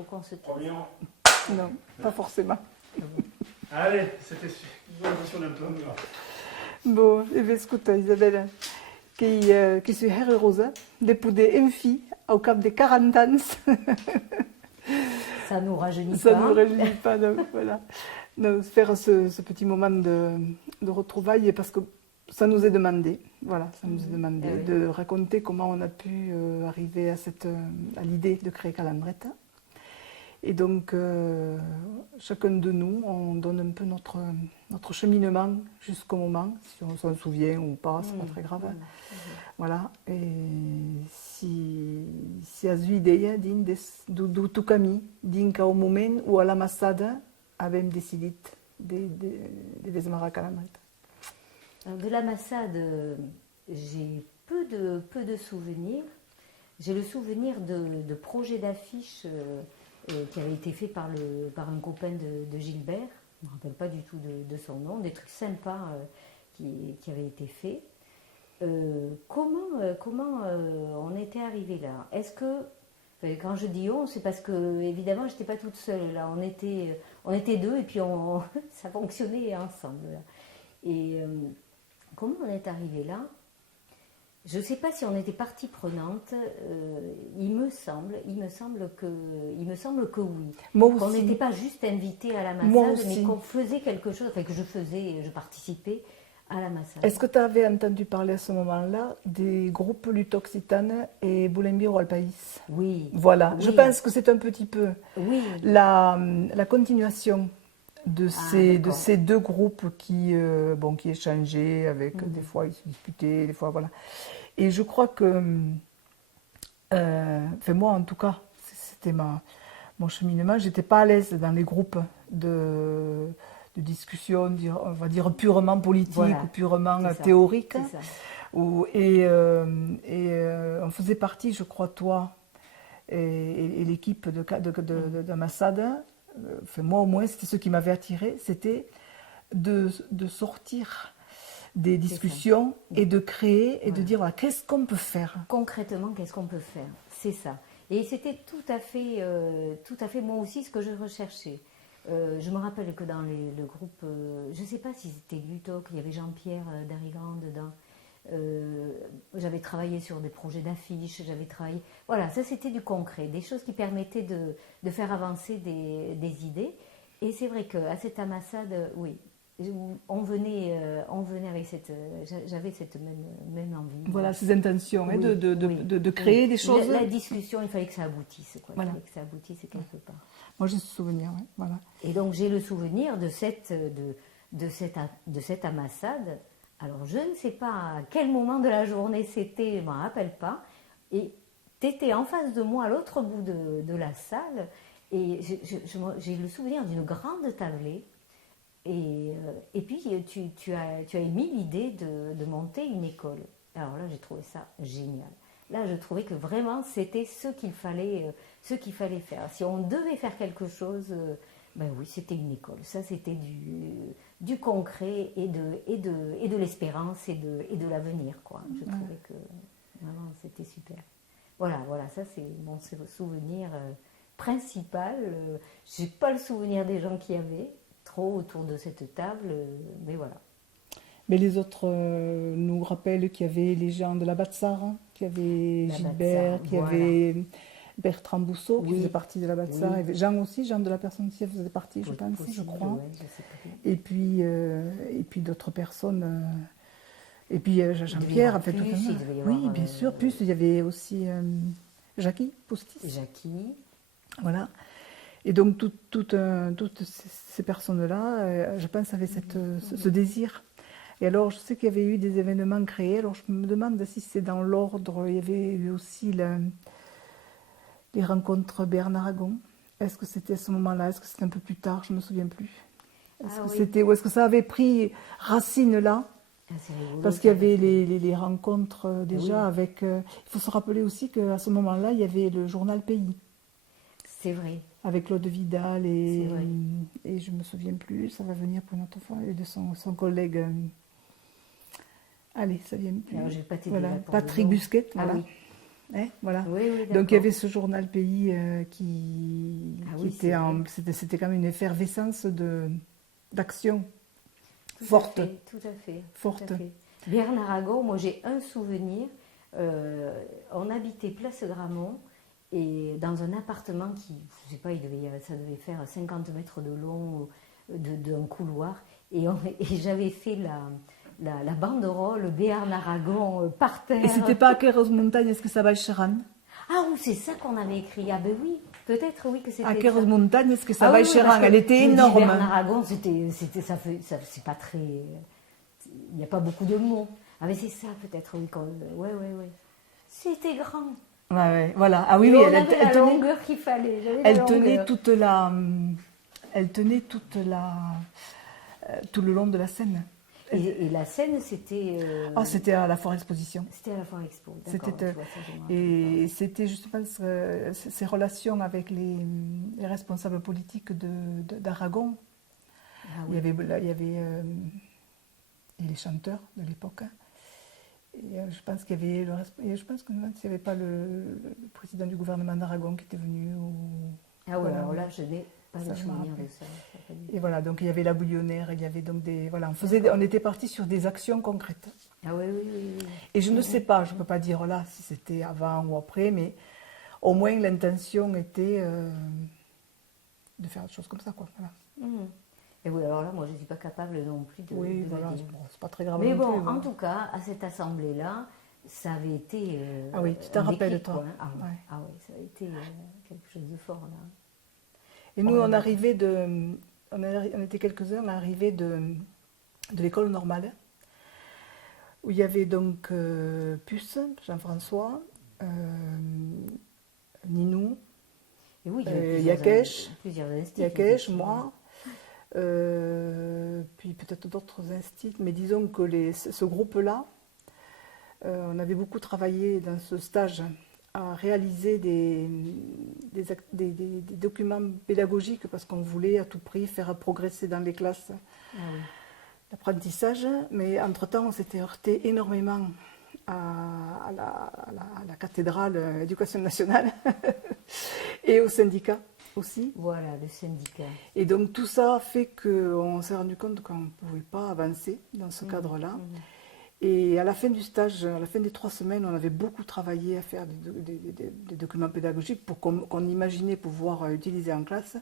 faut qu'on se taise. Premièrement. Non, pas forcément. Allez, c'était sur un plan. Bon, escuta, Isabelle, que suis heureuse de poder, enfim, au cap de 40 ans, Ça nous rajeunit ça pas. ne nous réjouit pas, donc voilà, de faire ce petit moment de retrouvailles, parce que ça nous est demandé, voilà, ça nous est demandé oui. de raconter comment on a pu arriver à l'idée de créer Calandreta. Et donc, chacun de nous, on donne un peu notre cheminement jusqu'au moment, si on s'en souvient ou pas, c'est pas très grave. Voilà, et si as uma ideia do teu camí, dintre au moment où à la Massada avem decidit de desmarrar a Calandreta. De la Massade, j'ai peu de souvenirs. J'ai le souvenir de projets d'affiches qui avaient été faits par un copain de Gilbert. Je ne me rappelle pas du tout de son nom. Des trucs sympas qui avaient été faits. Comment on était arrivé là? Est-ce que, quand je dis on, c'est parce que évidemment j'étais pas toute seule là. On était deux et puis ça fonctionnait ensemble. Là. Et comment on est arrivé là? Je ne sais pas si on était partie prenante. Il me semble que oui. Moi Qu'on aussi. n'était pas juste invité à la Moi massade, mais aussi. qu'on faisait quelque chose. Enfin que je participais à la massade. Est-ce que tu avais entendu parler à ce moment-là des groupes Lutoxitane et Boulenbiro al País? Oui. Voilà, Oui. je pense que c'est un petit peu Oui. la continuation de d'accord. ces deux groupes qui échangeaient avec, des fois ils se disputaient, des fois voilà. Et je crois que, moi en tout cas, c'était mon cheminement, j'étais pas à l'aise dans les groupes de discussion, on va dire purement politique Voilà. ou purement C'est ça. théorique. C'est ça. On faisait partie, je crois, toi et l'équipe de Massade. Moi au moins, c'était ce qui m'avait attiré, c'était de sortir des discussions et de créer et de dire voilà, qu'est-ce qu'on peut faire. Concrètement, qu'est-ce qu'on peut faire? C'est ça. Et c'était tout à fait moi aussi ce que je recherchais. Je me rappelle que dans le groupe, je ne sais pas si c'était Lutoc, il y avait Jean-Pierre Darigan dedans. J'avais travaillé sur des projets d'affiches, voilà, ça c'était du concret, des choses qui permettaient de faire avancer des idées. Et c'est vrai qu'à cette amassade, oui, on venait avec j'avais cette même envie. Voilà, ces intentions, Oui, de créer des choses. La discussion, il fallait que ça aboutisse, quoi. Voilà. Il fallait que ça aboutisse quelque part. Moi j'ai ce souvenir, ouais, voilà. Et donc j'ai le souvenir de cette amassade. Alors je ne sais pas à quel moment de la journée c'était, je ne me rappelle pas. Et tu étais en face de moi à l'autre bout de la salle. Et j'ai le souvenir d'une grande tablée. Et puis tu as émis l'idée de monter une école. Alors là j'ai trouvé ça génial. Là je trouvais que vraiment c'était ce qu'il fallait faire. Si on devait faire quelque chose, ben oui, c'était une école. Ça c'était du concret et de l'espérance et de l'avenir, quoi. Je trouvais que vraiment c'était super. Voilà, ça c'est mon souvenir principal. J'ai pas le souvenir des gens qui avaient trop autour de cette table, mais voilà. Mais les autres nous rappellent qu'il y avait les gens de la Batsar, qu'il y avait Gilbert, qu'il y avait Bertrand Bousseau qui faisait partie de la Batsar. Oui. Et Jean aussi, Jean de la personne qui faisait partie, je pense, je crois. Ouais, je sais plus. Et puis d'autres personnes. Et puis Jean-Pierre a fait tout ça. Oui, bien sûr. Plus il y avait aussi Jackie Poustis. Jackie. Voilà. Et donc toutes ces personnes-là, je pense, avaient ce désir. Et alors, je sais qu'il y avait eu des événements créés. Alors, je me demande si c'est dans l'ordre. Il y avait eu aussi les rencontres Bernard-Aragon. Est-ce que c'était à ce moment-là? Est-ce que c'était un peu plus tard? Je ne me souviens plus. Ou est-ce que ça avait pris racine là? Parce qu'il y avait les rencontres déjà avec... il faut se rappeler aussi qu'à ce moment-là, il y avait le journal Pays. C'est vrai. Avec Claude Vidal et je ne me souviens plus, ça va venir pour une autre fois, et de son collègue... allez, ça vient plus. Alors, je vais pas t'aider voilà. là pour Patrick Busquet, voilà. Ah oui. Voilà. Oui, Donc il y avait ce journal Pays qui oui, c'est vrai. C'était quand même une effervescence d'action Tout à forte. fait, tout à fait. Forte. Tout à fait. Berne-Aragon, moi j'ai un souvenir. On habitait Place Gramont et dans un appartement qui, je sais pas, ça devait faire 50 mètres de long d'un couloir. Et j'avais fait la banderole Béarn-Aragon par terre. Et c'était pas à Kéros-Montagne, est-ce que ça va Cheran? Ah oui, c'est ça qu'on avait écrit. Ah ben oui, peut-être oui que c'était À ça. Kéros-Montagne, est-ce que ça Ah va oui, Cheran? parce que Elle était je dis énorme. Béarn-Aragon, c'est pas très... Il n'y a pas beaucoup de mots. Ah mais c'est ça peut-être, oui. Ouais. C'était grand. Ouais, voilà. Ah oui, Et oui, on elle avait la tenait, longueur qu'il fallait. J'avais la elle tenait longueur. tout le long de la Seine. Et la scène, c'était... Ah, c'était à la Foire Exposition. C'était à la Foire Expo. D'accord, C'était, tu vois, ça, je me rappelle. et c'était, je pense, ses relations avec les responsables politiques d'Aragon. Ah Il oui. y avait et les chanteurs de l'époque. Et je pense qu'il y avait je pense que s'il n'y avait pas le président du gouvernement d'Aragon qui était venu. Ah oui, voilà. alors là, je n'ai pas Ça, le je me souvenir rappelle. de ça. Pas du tout. Et voilà, donc il y avait la bouillonnaire, il y avait donc on était parti sur des actions concrètes. Ah oui. Et je ne sais pas, je ne peux pas dire là si c'était avant ou après, mais au moins l'intention était de faire des choses comme ça, quoi. Voilà. Mhm. Et oui, alors là, moi, je ne suis pas capable non plus de Oui, le voilà, dire. c'est pas très grave. Mais non bon, plus, en voilà. tout cas, à cette assemblée-là, ça avait été. Ah oui, tu t'en un rappelles, déclic, toi. quoi, hein. Ouais. Ah oui, ça a été quelque chose de fort, là. Et nous, on était quelques-uns arrivés de l'école normale, où il y avait donc Puce, Jean-François, Ninou, Et oui, il y avait Yakesh, plusieurs instituts. Yakesh, moi, puis peut-être d'autres instituts, mais disons que ce groupe-là, on avait beaucoup travaillé dans ce stage à réaliser des documents pédagogiques parce qu'on voulait à tout prix faire progresser dans les classes Ah oui. l'apprentissage, mais entre-temps on s'était heurté énormément à la cathédrale éducation nationale et au syndicat aussi. Voilà, le syndicat. Et donc tout ça a fait qu'on s'est rendu compte qu'on ne pouvait pas avancer dans ce cadre-là. Et à la fin du stage, à la fin des 3 semaines, on avait beaucoup travaillé à faire des documents pédagogiques pour qu'on imaginait pouvoir utiliser en classe.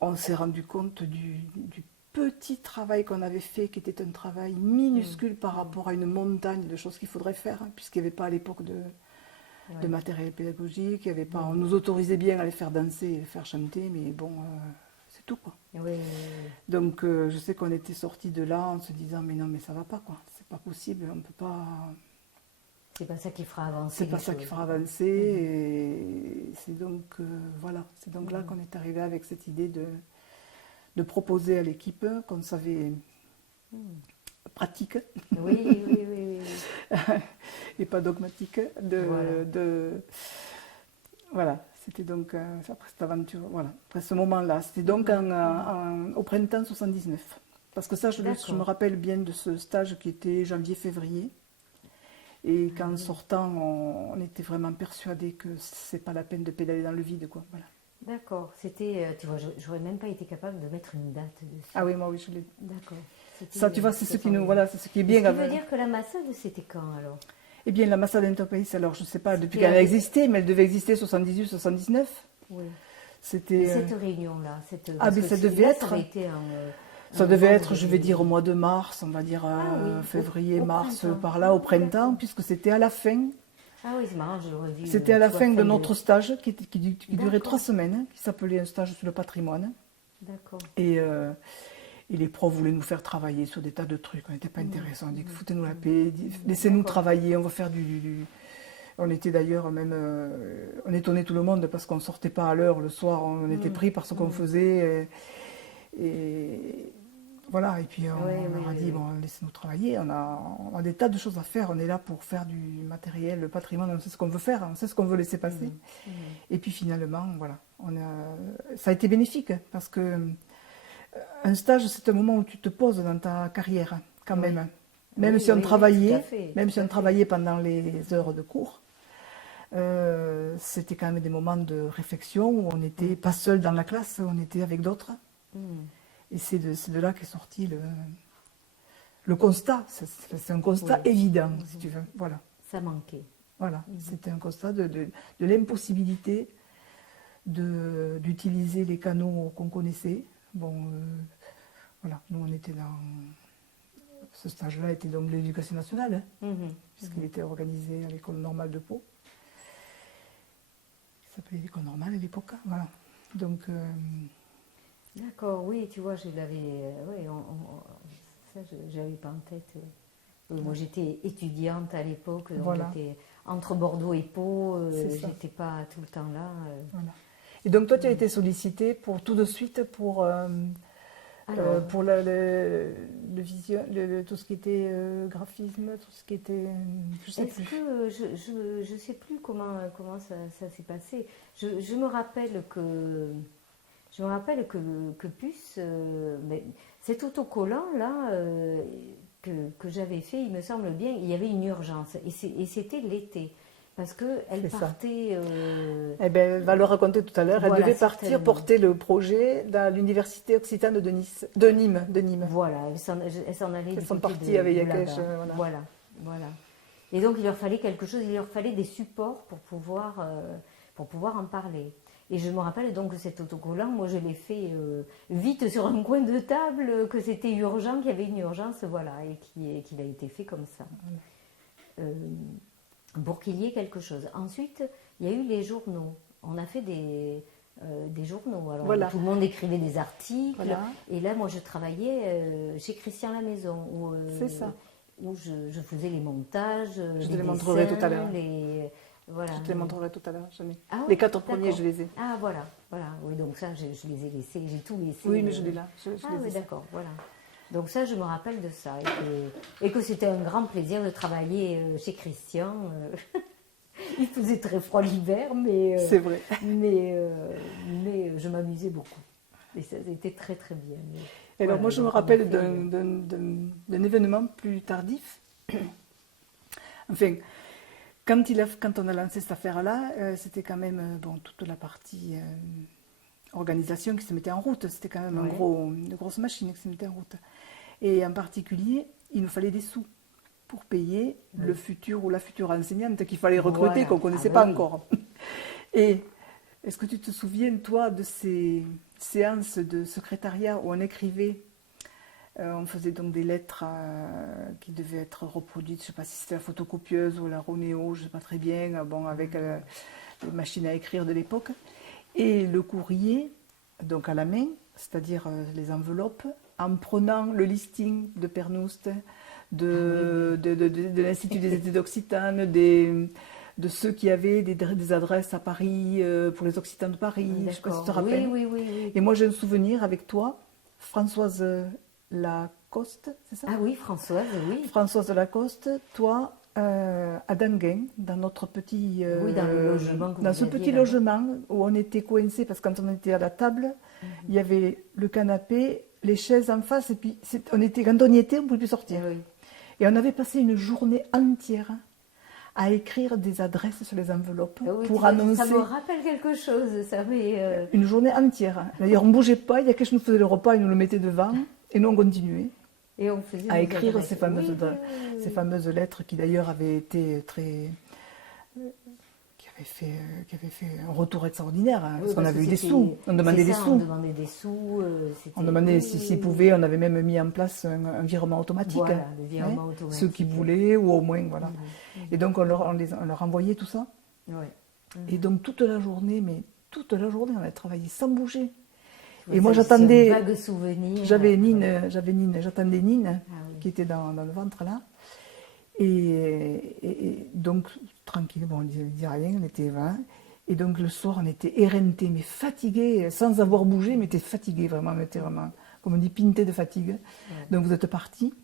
On s'est rendu compte du petit travail qu'on avait fait, qui était un travail minuscule par rapport à une montagne de choses qu'il faudrait faire, hein, puisqu'il n'y avait pas à l'époque de matériel pédagogique, il y avait pas, on nous autorisait bien à les faire danser et les faire chanter, mais bon, c'est tout, quoi. Oui. Donc je sais qu'on était sortis de là en se disant mais non, mais ça va pas, quoi, c'est pas possible, on peut pas. C'est pas ça qui fera avancer. C'est pas ça qui fera avancer, et c'est donc voilà, c'est donc là qu'on est arrivé avec cette idée de proposer à l'équipe qu'on savait pratique Oui. et pas dogmatique voilà, c'était donc après cette aventure, voilà, après ce moment-là, c'était donc au printemps 79. Parce que ça, je me rappelle bien de ce stage qui était janvier-février. Et qu'en sortant, on était vraiment persuadés que c'est pas la peine de pédaler dans le vide, quoi. Voilà. D'accord. C'était, tu vois, j'aurais même pas été capable de mettre une date dessus. Ah oui, moi oui, je l'ai. D'accord. Ça, tu vois, c'est ce qui nous, voilà, c'est ce qui est bien. Ce qui veut dire que la massade, c'était quand alors? Eh bien, la Massade Interpays, alors je ne sais pas depuis qu'elle a existé, mais elle devait exister 78-79. Oui. C'était. Cette réunion-là, mais ça devait être. Ça devait être, je vais dire, au mois de mars, on va dire février, mars, par là, au printemps, puisque c'était à la fin. Ah oui, c'est marrant, je l'aurais vu. C'était à la fin de notre stage, qui durait 3 semaines, qui s'appelait un stage sur le patrimoine. D'accord. Et les profs voulaient nous faire travailler sur des tas de trucs. On n'était pas intéressants. On dit foutez-nous la paix, laissez-nous travailler, on va faire du. On était d'ailleurs même. On étonnait tout le monde parce qu'on ne sortait pas à l'heure le soir, on était pris par ce qu'on faisait. Et voilà, et puis on leur a dit bon, laissez-nous travailler, on a des tas de choses à faire, on est là pour faire du matériel, le patrimoine, on sait ce qu'on veut faire, on sait ce qu'on veut laisser passer. Et puis finalement, voilà, ça a été bénéfique parce que un stage, c'est un moment où tu te poses dans ta carrière, quand même. Même si on travaillait, même si on travaillait pendant les heures de cours, C'était quand même des moments de réflexion où on n'était pas seul dans la classe, on était avec d'autres. Et c'est de là qu'est sorti le constat. C'est un constat évident, si tu veux. Voilà. Ça manquait. Voilà. C'était un constat de l'impossibilité d'utiliser les canaux qu'on connaissait. Bon, voilà. Nous, on était dans... Ce stage-là était donc de l'éducation nationale, puisqu'il était organisé à l'école normale de Pau. Ça s'appelait l'école normale à l'époque. Voilà. Donc... D'accord, oui, tu vois, je l'avais... ça, je n'avais pas en tête. Moi, j'étais étudiante à l'époque, donc j'étais entre Bordeaux et Pau, j'étais pas tout le temps là. Voilà. Et donc, toi, tu as été sollicitée pour tout de suite pour tout ce qui était graphisme, tout ce qui était... je sais plus comment ça s'est passé. Je me rappelle que... Puce, cet autocollant là que j'avais fait, il me semble bien, il y avait une urgence et c'était l'été parce qu'elle partait. Eh ben, elle va le raconter tout à l'heure. Elle devait partir porter le projet dans l'université occitane de Nîmes. Voilà, elle s'en allait. Elles sont parties avec Yakesh. Voilà. Et donc il leur fallait quelque chose, il leur fallait des supports pour pouvoir en parler. Et je me rappelle donc que cet autocollant, moi je l'ai fait vite sur un coin de table, que c'était urgent, qu'il y avait une urgence, voilà, et qu'il a été fait comme ça. Pour qu'il y ait quelque chose. Ensuite, il y a eu les journaux. On a fait des journaux. Alors, tout le monde écrivait des articles. Et là, moi, je travaillais chez Christian Lamaison, où je faisais les montages, je te les montrerai tout à l'heure. Voilà. Je te les montrerai tout à l'heure, jamais. Ah, les 4 premiers, je les ai. Ah, voilà. Oui, donc ça, je les ai laissés, j'ai tout laissé. Oui, mais je l'ai là. Oui, d'accord, voilà. Donc ça, je me rappelle de ça. Et que c'était un grand plaisir de travailler chez Christian. Il faisait très froid l'hiver, mais... c'est vrai. Mais je m'amusais beaucoup. Et ça, c'était très, très bien. Et alors, moi, je me rappelle d'un événement plus tardif. Enfin... Quand on a lancé cette affaire-là, c'était quand même toute la partie organisation qui se mettait en route. C'était quand même une grosse machine qui se mettait en route. Et en particulier, il nous fallait des sous pour payer le futur ou la future enseignante qu'il fallait recruter, qu'on ne connaissait pas encore. Et est-ce que tu te souviens, toi, de ces séances de secrétariat où on écrivait on faisait donc des lettres qui devaient être reproduites, je ne sais pas si c'était la photocopieuse ou la Ronéo, je ne sais pas très bien, avec les machines à écrire de l'époque. Et le courrier, donc à la main, c'est-à-dire les enveloppes, en prenant le listing de Pernoust, de l'Institut des études occitanes, de ceux qui avaient des adresses à Paris, pour les Occitans de Paris, je ne sais pas si tu te rappelles. Oui. Et moi j'ai un souvenir avec toi, Françoise Lacoste, c'est ça? Ah oui, Françoise, oui. Françoise Lacoste, toi, à Danguin, dans notre petit... dans le logement. Dans ce petit logement où on était coincés, parce que quand on était à la table, il y avait le canapé, les chaises en face, et puis quand on y était, on ne pouvait plus sortir. Oui. Et on avait passé une journée entière à écrire des adresses sur les enveloppes pour annoncer... Ça me rappelle quelque chose, ça fait... Une journée entière. D'ailleurs, on ne bougeait pas, il y a quelqu'un qui nous faisait le repas, il nous le mettait devant, et nous on continuait et on faisait à écrire ces fameuses lettres qui d'ailleurs avaient été très... qui avaient fait un retour extraordinaire, parce qu'on avait eu des sous, on demandait des sous. On demandait des sous. On demandait s'ils pouvaient, on avait même mis en place un virement automatique. Voilà, le virement automatique. Ceux qui voulaient, ou au moins, voilà. Et donc on leur envoyait tout ça. Et donc toute la journée, on a travaillé sans bouger. Et moi j'attendais, j'attendais Nine, qui était dans le ventre là. Et donc, tranquille, on ne disait rien, on était là. Et donc le soir, on était éreintés, mais fatigués, sans avoir bougé, mais fatigués vraiment, on était vraiment, comme on dit, pintés de fatigue. Donc vous êtes partis.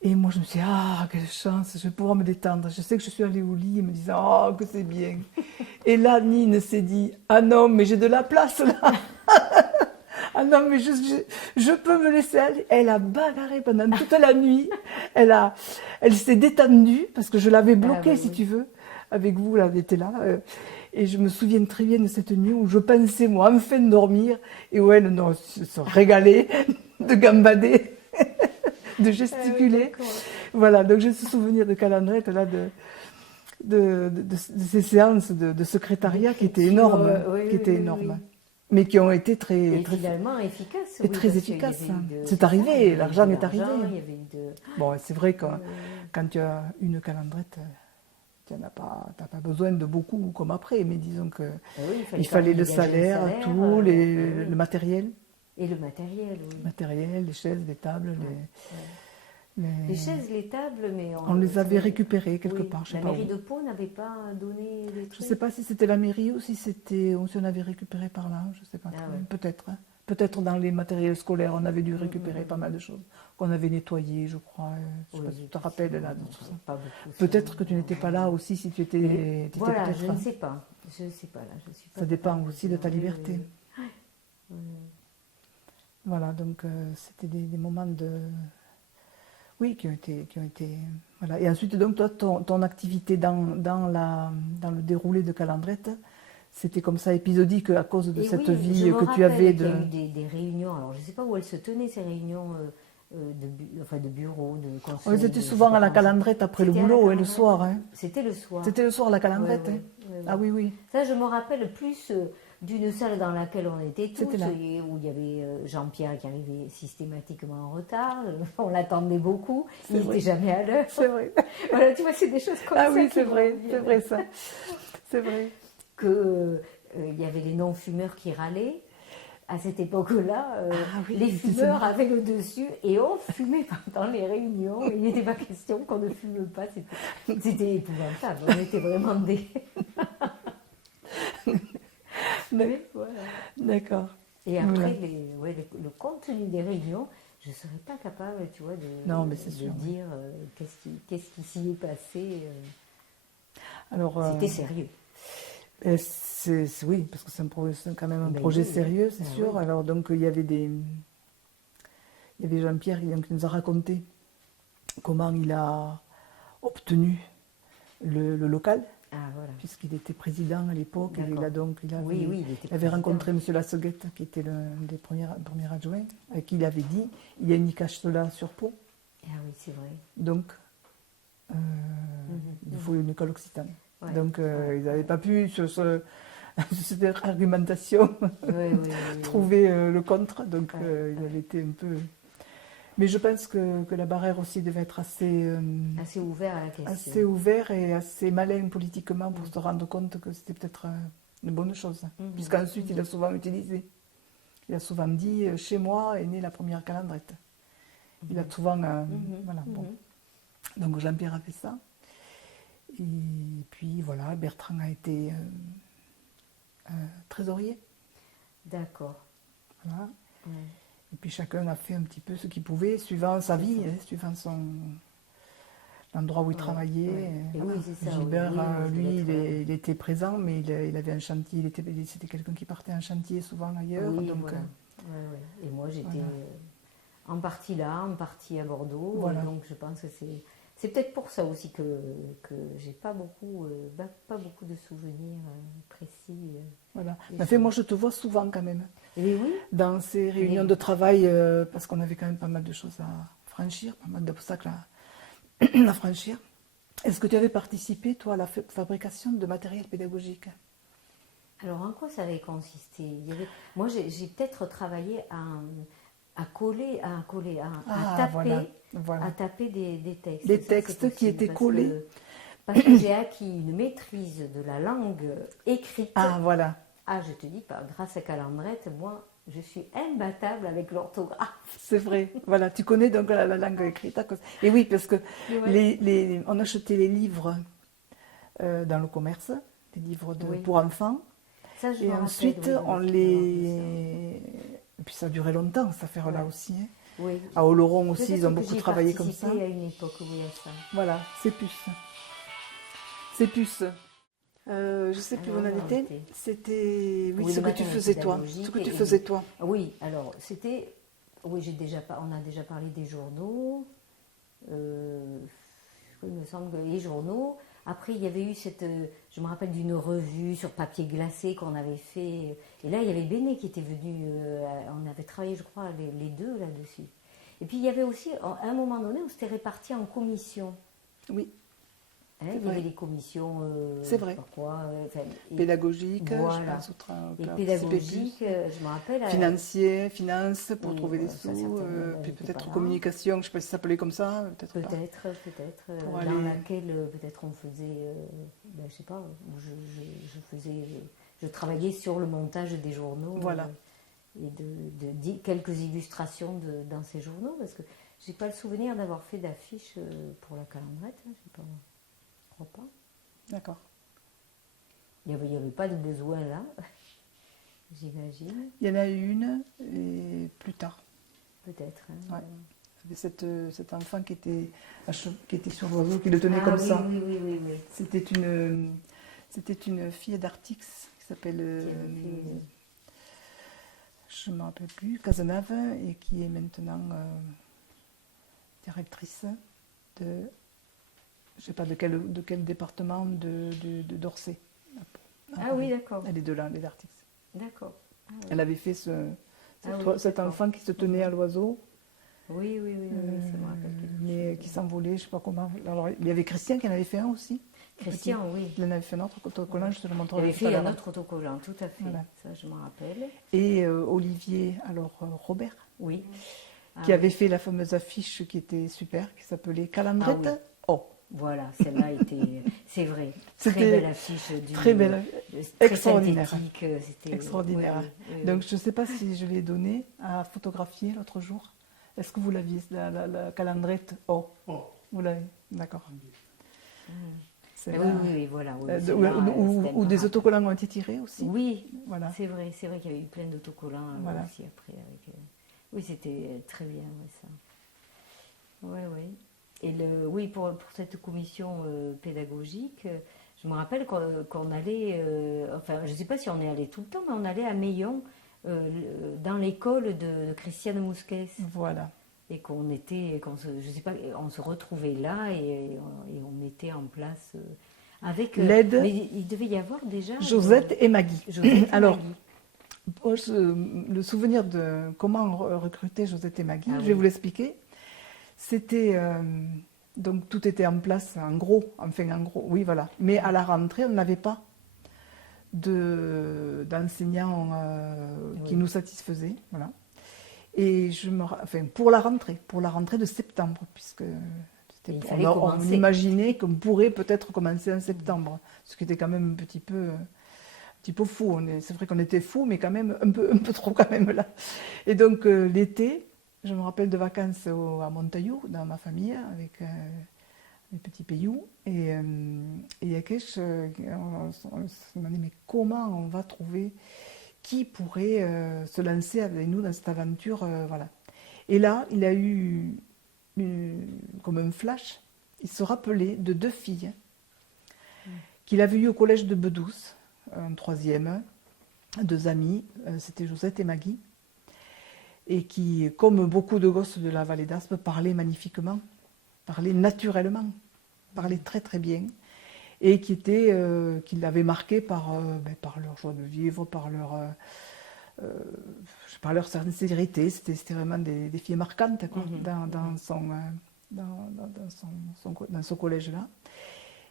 Et moi je me suis dit, ah, quelle chance, je vais pouvoir me détendre. Je sais que je suis allée au lit et me disant, oh, que c'est bien. Et là, Nine s'est dit, ah non, mais j'ai de la place là. Ah non, mais je peux me laisser aller. Elle a bagarré pendant toute la nuit. Elle s'est détendue, parce que je l'avais bloquée, si tu veux. avec vous, là, était là. Et je me souviens très bien de cette nuit où je pensais, moi, enfin dormir, et où elle se régalait de gambader, de gesticuler. Voilà, donc j'ai ce souvenir de Calandrette, là, de ces séances de secrétariat qui étaient énormes, mais qui ont été très finalement efficaces. Et très efficaces. C'est arrivé, l'argent est arrivé. Bon, c'est vrai que quand tu as une Calandrette, tu n'as pas besoin de beaucoup comme après, mais disons que il fallait le salaire, tout, le matériel. Et le matériel, oui. Le matériel, les chaises, les tables, les chaises, les tables, mais on les avait récupérées quelque part. La mairie de Pau n'avait pas donné les trucs. Je ne sais pas si c'était la mairie ou si on avait récupéré par là, je ne sais pas trop. Peut-être. Peut-être dans les matériels scolaires, on avait dû récupérer pas mal de choses qu'on avait nettoyées, je crois. Je ne sais pas si tu te rappelles là de tout ça. Peut-être que tu n'étais pas là aussi si tu étais. Voilà, je ne sais pas. Je ne sais pas là. Je suis pas ça dépend aussi de ta liberté. Voilà, donc c'était des moments de. Oui, qui ont été voilà. Et ensuite, donc, toi, ton activité dans le déroulé de Calandrette, c'était comme ça épisodique à cause de cette vie que tu avais de. Il y a eu des réunions. Alors, je ne sais pas où elles se tenaient ces réunions de bureau, de conseil. Elles étaient souvent à la Calandrette après le boulot et le soir. Hein. C'était le soir. C'était le soir à la Calandrette. Ah oui, oui. Ça, je me rappelle plus. D'une salle dans laquelle on était tous, où il y avait Jean-Pierre qui arrivait systématiquement en retard, on l'attendait beaucoup, il n'était jamais à l'heure. C'est vrai. Voilà, tu vois, c'est des choses comme ça. Ah oui, c'est vrai ça. C'est vrai. Il y avait les non-fumeurs qui râlaient. À cette époque-là, les fumeurs avaient le dessus et on fumait pendant les réunions. Il n'était pas question qu'on ne fume pas, c'était épouvantable, on était vraiment des... Voilà. D'accord. Et après, le contenu des réunions, je ne serais pas capable, tu vois, de dire qu'est-ce qui s'y est passé. Alors, c'était sérieux. Oui, parce que c'est quand même un projet sérieux, c'est sûr. Oui. Alors, donc, il y avait Jean-Pierre qui nous a raconté comment il a obtenu le local. Ah, voilà. Puisqu'il était président à l'époque, il avait rencontré M. Lasseguette, qui était l'un des premiers adjoints, à qui il avait dit il y a une cela sur Pau. Ah oui, c'est vrai. Donc, il faut une école occitane. Ouais. Donc, ils n'avaient pas pu, sur cette argumentation, trouver le contre. Donc, il avait été un peu. Mais je pense que la Barrère aussi devait être assez ouvert à la question. Assez ouvert et assez malin politiquement pour se rendre compte que c'était peut-être une bonne chose. Puisqu'ensuite, il a souvent utilisé. Il a souvent dit « Chez moi est née la première Calandrette ». Il a souvent... voilà, bon. Donc Jean-Pierre a fait ça. Et puis voilà, Bertrand a été trésorier. D'accord. Voilà. Ouais. Et puis chacun a fait un petit peu ce qu'il pouvait, suivant sa vie, suivant l'endroit où il travaillait. Ouais. Voilà. Oui, Gilbert, lui, il était présent, mais il avait un chantier, c'était quelqu'un qui partait en chantier souvent ailleurs. Oui, donc, voilà. Et moi, j'étais en partie là, en partie à Bordeaux. Voilà. Donc je pense que c'est peut-être pour ça aussi que j'ai pas beaucoup de souvenirs précis. Voilà. En fait, moi, je te vois souvent quand même. Et oui. Dans ces réunions de travail, parce qu'on avait quand même pas mal de choses à franchir, pas mal d'obstacles à franchir. Est-ce que tu avais participé, toi, à la fabrication de matériel pédagogique? Alors, en quoi ça avait consisté? Moi, j'ai peut-être travaillé à taper des textes. Des textes qui étaient collés. Parce que j'ai acquis une maîtrise de la langue écrite. Ah, voilà. Ah, je te dis, grâce à Calandrette, moi, je suis imbattable avec l'orthographe. C'est vrai. Voilà, tu connais donc la langue écrite. Et oui, parce que on achetait les livres dans le commerce, des livres pour enfants. Ça, je et ensuite, on les... Et puis ça a duré longtemps, cette affaire-là aussi. Hein. Oui. À Oloron aussi, ils ont beaucoup travaillé comme ça. À une époque, oui, à ça. Voilà, c'est puce. C'est puce. Je ne sais plus où on en était. C'était ce que tu faisais toi. Ce que tu faisais toi. Oui, alors c'était. Oui, on a déjà parlé des journaux. Il me semble que les journaux. Après, il y avait eu je me rappelle d'une revue sur papier glacé qu'on avait fait. Et là, il y avait Béné qui était venu. On avait travaillé, je crois, les deux là-dessus. Et puis, il y avait aussi, à un moment donné, on s'était répartis en commissions. Oui, Hein, c'est il y avait vrai. des commissions, C'est vrai. je sais pas quoi, Pédagogique, voilà. je pense, Et participer pédagogique, plus. je me rappelle. Financier, finance pour Oui, trouver des ça, sous, certainement, elle puis n'était peut-être pas là. communication, je ne sais pas si ça s'appelait comme ça, peut-être pas. Peut-être, Pour dans aller- laquelle peut-être on faisait, ben, je sais pas, où je faisais, je travaillais sur le montage des journaux Voilà. et quelques illustrations dans ces journaux, parce que j'ai pas le souvenir d'avoir fait d'affiches pour la calandrette, hein, je sais pas, je crois pas. D'accord. Il y avait pas de besoin là, j'imagine, Il y en a eu une, et plus tard. peut-être. Hein. Ouais. Il y avait cet enfant qui était sur l'oiseau, qui le tenait Ah comme oui, ça. oui. C'était une fille d'Artix qui s'appelle, Qui avait fait, je ne me rappelle plus, Cazenave, et qui est maintenant directrice de, je ne sais pas de quel département de d'Orsay. Ah oui, d'accord. Elle est de là, elle est d'Artix. D'accord. Ah, oui. Elle avait fait Ah oui, cet d'accord. enfant qui se tenait à l'oiseau. Oui, ça me rappelle quelque Mais chose. qui s'envolait, je ne sais pas comment. Alors, il y avait Christian qui en avait fait un aussi. Christian, oui. Il en avait fait un autre autocollant, je te le Il montrerai avait tout fait à un l'heure. autre autocollant, tout à fait. Voilà. Ça, je me rappelle. Et Olivier, Robert, Oui. qui Ah avait oui. fait la fameuse affiche qui était super, qui s'appelait Calandrette. Ah Oh, Voilà, celle-là était. C'est vrai. Très C'était belle affiche. très belle, Très extraordinaire. synthétique. C'était Extraordinaire. oui. Donc je ne sais pas si je l'ai donné à photographier l'autre jour. Est-ce que vous l'aviez, la Calandrette? Oh, Oh. vous l'avez, d'accord. Ah Celle-là. oui, voilà. Oui, Ou celle-là, c'était ou des imparable. autocollants ont été tirés aussi. Oui, Voilà. c'est vrai qu'il y avait eu plein d'autocollants Voilà. aussi après. Oui, c'était très bien, ouais, ça. Oui. Et oui, pour cette commission pédagogique, je me rappelle qu'on allait, enfin, je ne sais pas si on est allé tout le temps, mais on allait à Meillon, dans l'école de Christiane Mousquet. Voilà. Et je sais pas, on se retrouvait là et on mettait en place avec L'aide. mais il devait y avoir déjà Josette et Maggie. Josette et Alors, Maggie. le souvenir de comment recruter Josette et Maggie, Ah je vais oui. vous l'expliquer. C'était donc tout était en place en gros, oui voilà. Mais à la rentrée, on n'avait pas d'enseignants qui Oui. nous satisfaisaient, voilà. Et pour la rentrée de septembre, puisque Il fallait on commencer. imaginait qu'on pourrait peut-être commencer en septembre, ce qui était quand même un petit peu fou. C'est vrai qu'on était fou, mais quand même un peu trop quand même là. Et donc l'été, je me rappelle de vacances à Montaillou, dans ma famille, avec mes petits payous. Et Yakesh, on se demandait, mais comment on va trouver qui pourrait se lancer avec nous dans cette aventure, voilà. Et là, il a eu comme un flash, il se rappelait de deux filles qu'il avait eues au collège de Bedouce, en troisième, deux amies, c'était Josette et Maggie, et qui, comme beaucoup de gosses de la vallée d'Aspe, parlaient magnifiquement, parlaient naturellement, parlaient très très bien, et qui l'avaient marqué par leur joie de vivre, par leur sincérité. C'était vraiment des filles marquantes quoi, dans ce collège-là.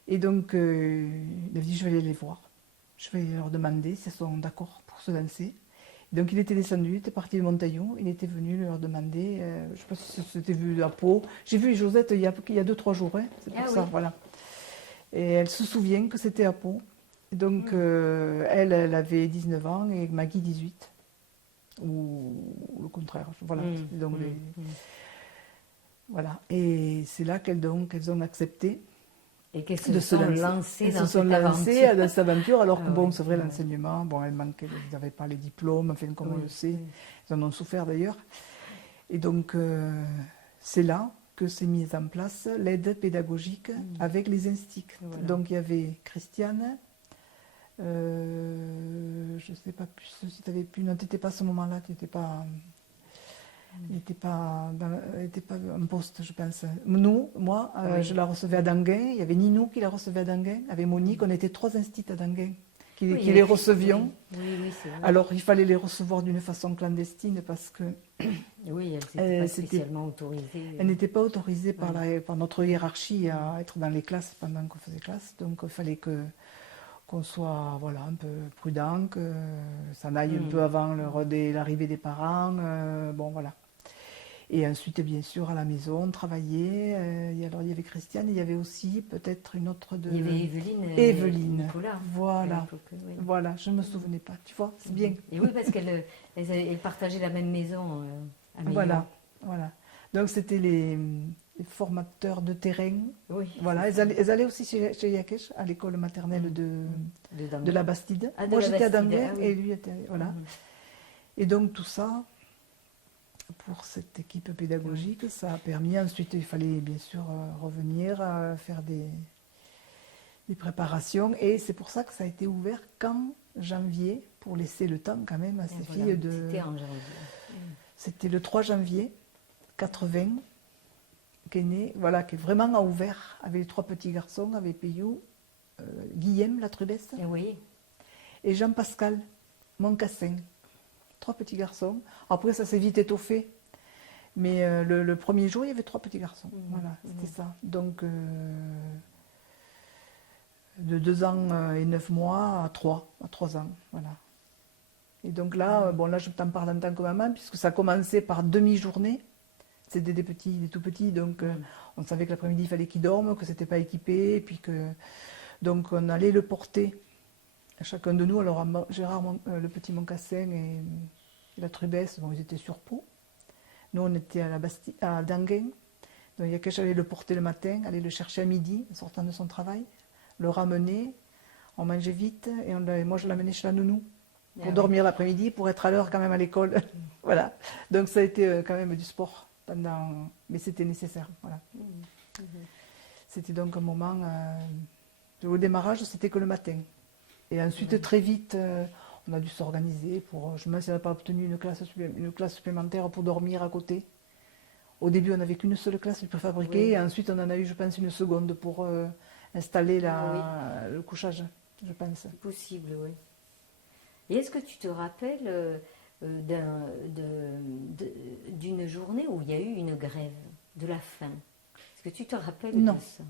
Et donc, il a dit, je vais aller les voir. Je vais leur demander si elles sont d'accord pour se lancer. Donc, il était descendu, il était parti de Montaillon, il était venu leur demander, je ne sais pas si c'était vu à Pau. J'ai vu Josette il y a 2-3 jours, hein, c'est pour ça, oui. voilà. Et elle se souvient que c'était à Pau. Et donc, elle avait 19 ans et Maggie 18. Ou le contraire, voilà. Donc, voilà. Et c'est là qu'elles ont accepté Et qu'elles de se sont lancer. lancées Elles dans se sont cette lancées aventure. dans cette aventure, alors que Ah bon, ouais, c'est vrai, ouais. l'enseignement, bon, elles manquaient, ils n'avaient pas les diplômes, enfin, comme on Oui, le sait, oui. ils en ont souffert d'ailleurs. Et donc, c'est là que s'est mise en place l'aide pédagogique avec les instits. Voilà. Donc, il y avait Christiane, je ne sais pas plus si tu avais pu, non, tu n'étais pas à ce moment-là, tu n'étais pas... Elle n'était pas, en poste, je pense. Nous, moi, Oui. je la recevais à Danguin. Il y avait Ninou qui la recevait à Danguin. Avec Monique, on était 3 instituts à Danguin qui Oui, les recevions. Oui, c'est vrai. Alors, il fallait les recevoir d'une façon clandestine parce que Oui, elle n'était pas c'était- spécialement autorisée. elle n'était pas autorisée par notre hiérarchie à être dans les classes pendant qu'on faisait classe. Donc, il fallait qu'on soit voilà, un peu prudent, que ça aille un peu avant l'arrivée des parents. Bon, voilà. Et ensuite, bien sûr, à la maison, travailler. Alors, il y avait Christiane, il y avait aussi peut-être une autre de... Il y avait Evelyne. Evelyne. Nicolas. Voilà. À l'époque, oui. Voilà, je ne me souvenais pas. Tu vois, c'est bien. Et oui, parce qu'elles partageaient la même maison à Meillan. Voilà. Donc, c'était les formateurs de terrain. Oui. Voilà, elles allaient aussi chez Yakesh, à l'école maternelle de la Bastide. Ah, de Moi, la j'étais à Bastide, Danguin ah oui. et lui était... Voilà. Et donc, tout ça, pour cette équipe pédagogique, ça a permis. Ensuite, il fallait bien sûr revenir, faire des préparations. Et c'est pour ça que ça a été ouvert qu'en janvier, pour laisser le temps quand même à ces filles de... C'était en janvier. C'était le 3 janvier 80 qui est né, voilà, qui vraiment a ouvert avec les 3 petits garçons, avec Payou, Guillaume, la Trubesse, Oui. et Jean-Pascal, Moncassin. 3 petits garçons. Après, ça s'est vite étoffé. Mais le premier jour, il y avait 3 petits garçons. Voilà, c'était ça. Donc, de 2 ans et 9 mois à 3 ans. Voilà. Et donc là, bon, là, je t'en parle en tant que maman, puisque ça commençait par demi-journée. C'était des tout petits, donc on savait que l'après-midi, il fallait qu'ils dorment, que c'était pas équipé, et puis que... Donc, on allait le porter, chacun de nous. Alors, Gérard, le petit Moncassin et la Trubesse, bon, ils étaient sur Pau. Nous, on était à Danguin. Donc, il y a quelqu'un qui allait le porter le matin, aller le chercher à midi, en sortant de son travail, le ramener, on mangeait vite, et moi, je l'amenais chez la nounou pour dormir l'après-midi, pour être à l'heure quand même à l'école. Voilà. Donc, ça a été quand même du sport pendant... Mais c'était nécessaire, voilà. C'était donc un moment... Au démarrage, c'était que le matin. Et ensuite, très vite, on a dû s'organiser pour... Je me souviens, on n'a pas obtenu une classe supplémentaire pour dormir à côté. Au début, on n'avait qu'une seule classe préfabriquée, et ensuite, on en a eu, je pense, une seconde pour installer le couchage, je pense. C'est possible, oui. Et est-ce que tu te rappelles d'une journée où il y a eu une grève de la faim? Est-ce que tu te rappelles Non. de ça?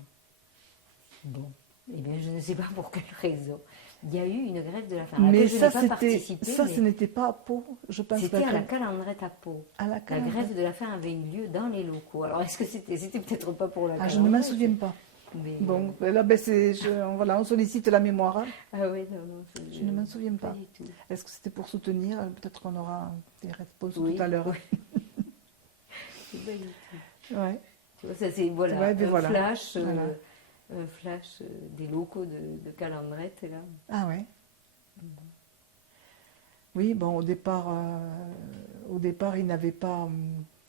Bon, eh bien, je ne sais pas pour quelle raison. Il y a eu une grève de la faim. Mais je ça, n'ai pas participé, ce n'était pas à Pau, je pense. C'était à la Calandrette à Pau. À la grève de la faim avait eu lieu dans les locaux. Alors, est-ce que c'était peut-être pas pour la Calandrette? Je ne m'en souviens pas. Mais... Bon, là, voilà, on sollicite la mémoire. Hein. Ah oui, non, je ne m'en souviens pas. du tout. Est-ce que c'était pour soutenir? Peut-être qu'on aura des réponses tout à l'heure. Pas du tout. Ouais. Tu vois, ça c'est voilà, voilà. Flash, flash des locaux de Calandrette là. Ah ouais. Oui, bon, au départ, ils n'avaient pas,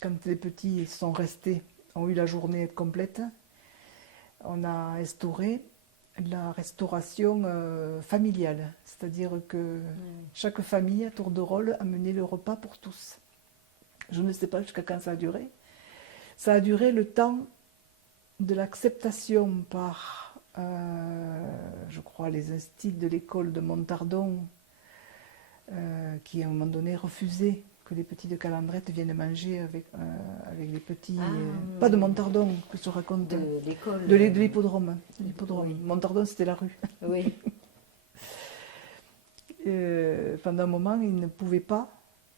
quand les petits sont restés, ont eu la journée complète. On a instauré la restauration familiale, c'est-à-dire que chaque famille, à tour de rôle, amenait le repas pour tous. Je ne sais pas jusqu'à quand ça a duré. Ça a duré le temps de l'acceptation par, je crois, les instits de l'école de Montardon, qui à un moment donné refusaient que les petits de Calandrette viennent manger avec les petits... pas de Montardon, que je raconte. De l'école. De l'hippodrome. Oui. Montardon, c'était la rue. Oui. Pendant un moment, ils ne pouvaient pas